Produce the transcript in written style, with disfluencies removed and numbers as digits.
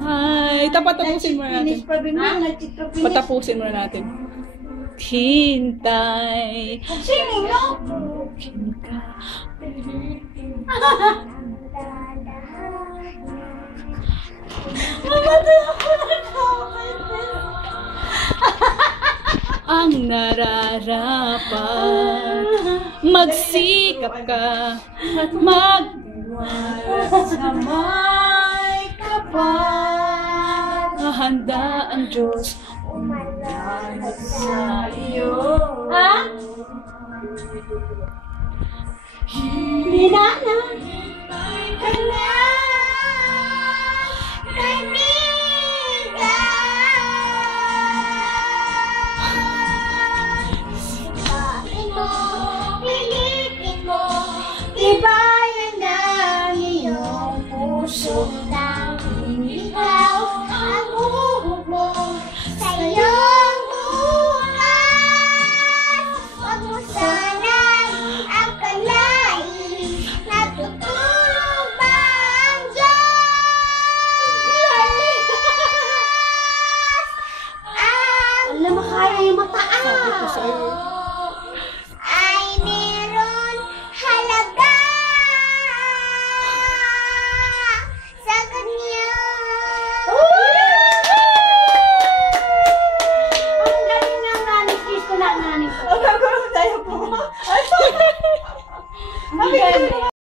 Ay, tapusin muna natin. Patapusin muna natin. Hintay. Singing, no? Mamatay ako na Ang nararapat, magsikap ka at sa may kapal. hahanda ang Diyos Umalalagay sa iyo. Ha? Hinanay ka na, kaibigan. Sikapin mo, pilitin mo, tibayan ng iyong puso.